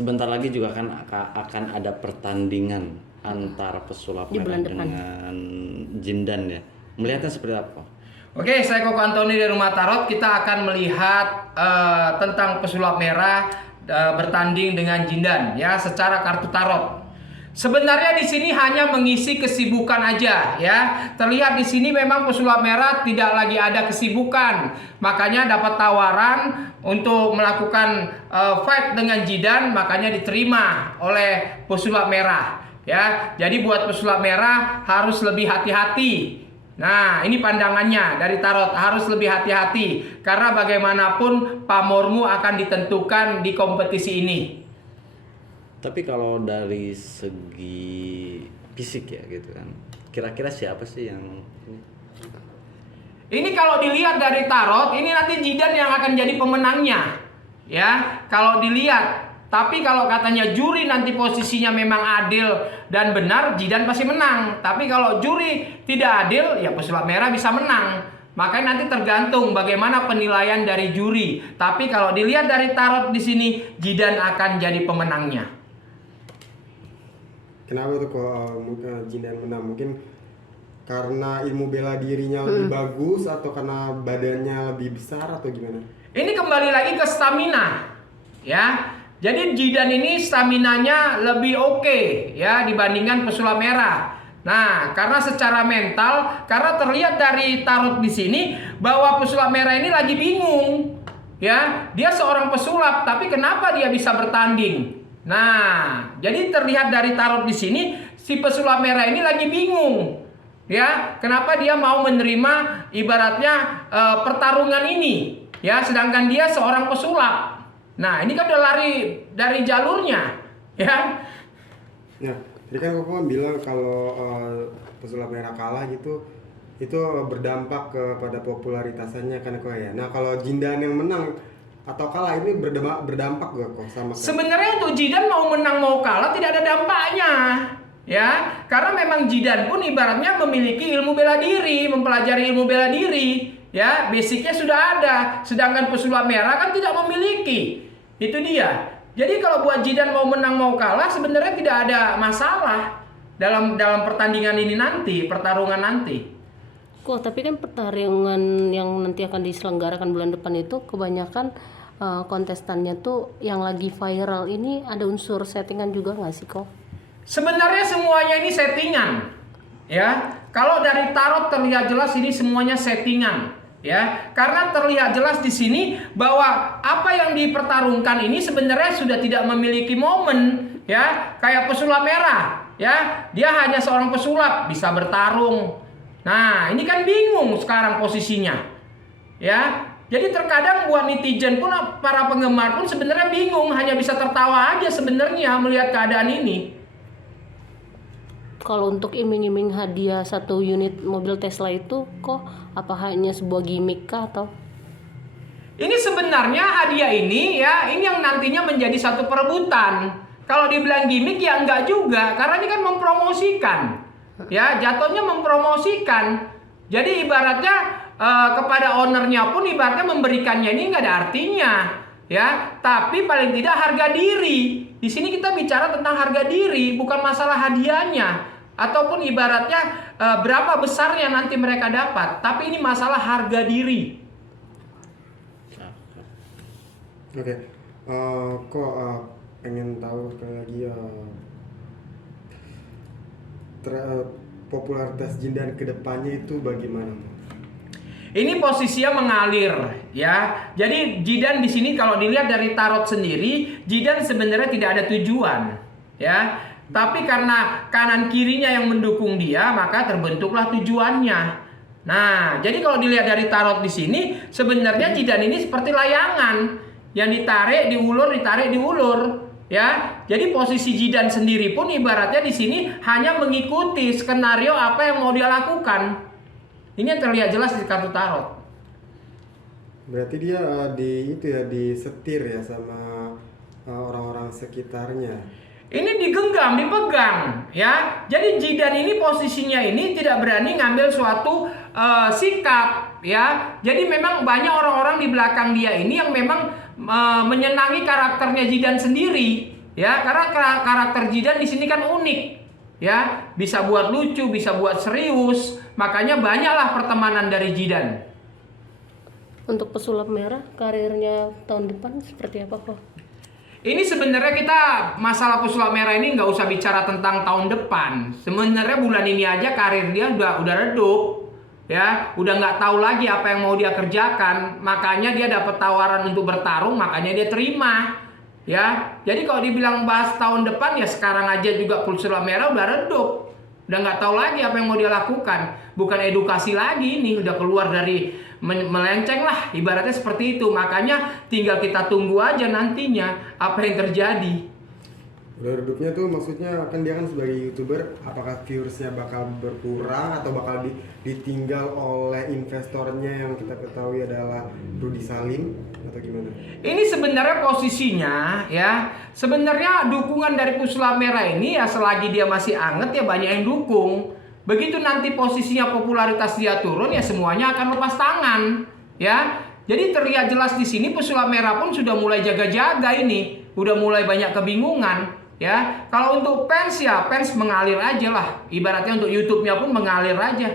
sebentar lagi juga kan akan ada pertandingan antara pesulap Di merah bulan depan. dengan Jindan ya. Melihatnya seperti apa? Oke, saya Koko Antoni dari Rumah Tarot. Kita akan melihat tentang pesulap merah bertanding dengan Jindan ya secara kartu tarot. Sebenarnya di sini hanya mengisi kesibukan aja ya. Terlihat di sini memang pesulap merah tidak lagi ada kesibukan. Makanya dapat tawaran untuk melakukan fight dengan Jindan, makanya diterima oleh pesulap merah ya. Jadi buat pesulap merah harus lebih hati-hati. Nah, ini pandangannya dari tarot, harus lebih hati-hati karena bagaimanapun pamormu akan ditentukan di kompetisi ini. Tapi kalau dari segi fisik ya gitu kan, kira-kira siapa sih yang ini? Ini kalau dilihat dari tarot, ini nanti Jindan yang akan jadi pemenangnya. Ya, kalau dilihat. Tapi kalau katanya juri nanti posisinya memang adil dan benar, Jindan pasti menang. Tapi kalau juri tidak adil, ya pesulap merah bisa menang. Makanya nanti tergantung bagaimana penilaian dari juri. Tapi kalau dilihat dari tarot di sini, Jindan akan jadi pemenangnya. Kenapa tuh kok Jindan menang? Mungkin karena ilmu bela dirinya lebih bagus atau karena badannya lebih besar atau gimana? Ini kembali lagi ke stamina, ya. Jadi Jindan ini staminanya lebih oke ya dibandingkan pesulap merah. Nah, karena secara mental, karena terlihat dari tarot di sini bahwa pesulap merah ini lagi bingung. Ya, dia seorang pesulap, tapi kenapa dia bisa bertanding? Nah, jadi terlihat dari tarot di sini si pesulap merah ini lagi bingung. Ya, kenapa dia mau menerima ibaratnya pertarungan ini? Ya, sedangkan dia seorang pesulap. Nah, ini kan udah lari dari jalurnya, ya. Nah, tadi kan Koko bilang kalau pesulap merah kalah gitu, itu berdampak kepada popularitasnya kan kok ya. Nah, kalau Jindan yang menang atau kalah ini berdampak gak kok sama? Sebenarnya untuk Jindan mau menang mau kalah tidak ada dampaknya, ya. Karena memang Jindan pun ibaratnya memiliki ilmu bela diri, mempelajari ilmu bela diri, ya. Basicnya sudah ada. Sedangkan pesulap merah kan tidak memiliki. Itu dia. Jadi kalau buat Jindan mau menang mau kalah sebenarnya tidak ada masalah dalam pertandingan ini nanti, pertarungan nanti. Kok tapi kan pertarungan yang nanti akan diselenggarakan bulan depan itu kebanyakan kontestannya tuh yang lagi viral ini ada unsur settingan juga nggak sih kok? Sebenarnya semuanya ini settingan, ya. Kalau dari tarot terlihat jelas ini semuanya settingan. Ya, karena terlihat jelas di sini bahwa apa yang dipertarungkan ini sebenarnya sudah tidak memiliki momen, ya. Kayak pesulap merah, ya. Dia hanya seorang pesulap bisa bertarung. Nah, ini kan bingung sekarang posisinya. Ya. Jadi terkadang buat netizen pun, para penggemar pun sebenarnya bingung, hanya bisa tertawa aja sebenarnya melihat keadaan ini. Kalau untuk iming-iming hadiah 1 unit mobil Tesla itu kok apa hanya sebuah gimmick kah atau? Ini sebenarnya hadiah ini ya, ini yang nantinya menjadi satu perebutan. Kalau dibilang gimmick ya enggak juga, karena ini kan mempromosikan. Ya, jatuhnya mempromosikan. Jadi ibaratnya kepada ownernya pun ibaratnya memberikannya ini enggak ada artinya. Ya, tapi paling tidak harga diri. Di sini kita bicara tentang harga diri, bukan masalah hadiahnya ataupun ibaratnya berapa besarnya nanti mereka dapat, tapi ini masalah harga diri. Oke, kok pengen tahu sekali lagi popularitas Jindan kedepannya itu bagaimana? Ini posisinya mengalir, ya. Jadi Jindan di sini kalau dilihat dari tarot sendiri, Jindan sebenarnya tidak ada tujuan, ya. Tapi karena kanan kirinya yang mendukung dia, maka terbentuklah tujuannya. Nah, jadi kalau dilihat dari tarot di sini, sebenarnya Jindan ini seperti layangan yang ditarik, diulur, ya. Jadi posisi Jindan sendiri pun ibaratnya di sini hanya mengikuti skenario apa yang mau dia lakukan. Ini yang terlihat jelas di kartu tarot. Berarti dia disetir ya sama orang-orang sekitarnya. Ini digenggam, dipegang, ya. Jadi Jindan ini posisinya ini tidak berani ngambil suatu sikap, ya. Jadi memang banyak orang-orang di belakang dia ini yang memang menyenangi karakternya Jindan sendiri, Ya, karena karakter Jidan di sini kan unik. Ya, bisa buat lucu, bisa buat serius. Makanya banyaklah pertemanan dari Jidan. Untuk pesulap merah karirnya tahun depan seperti apa kok? Ini sebenarnya kita masalah pesulap merah ini nggak usah bicara tentang tahun depan. Sebenarnya bulan ini aja karir dia udah redup. Ya, udah nggak tahu lagi apa yang mau dia kerjakan. Makanya dia dapat tawaran untuk bertarung, makanya dia terima. Ya, jadi kalau dibilang bahas tahun depan ya sekarang aja juga pesulap merah udah redup. Udah nggak tahu lagi apa yang mau dia lakukan. Bukan edukasi lagi ini, udah keluar dari melenceng lah, ibaratnya seperti itu. Makanya tinggal kita tunggu aja nantinya apa yang terjadi. Udah redupnya tuh maksudnya kan dia kan sebagai YouTuber, apakah viewersnya bakal berkurang atau bakal ditinggal oleh investornya yang kita ketahui adalah Rudy Salim atau gimana? Ini sebenarnya posisinya ya, sebenarnya dukungan dari pesulap merah ini ya selagi dia masih anget ya banyak yang dukung. Begitu nanti posisinya popularitas dia turun ya semuanya akan lepas tangan ya. Jadi terlihat jelas di sini pesulap merah pun sudah mulai jaga-jaga ini, udah mulai banyak kebingungan. Ya, kalau untuk fans ya fans mengalir aja lah. Ibaratnya untuk YouTube-nya pun mengalir aja.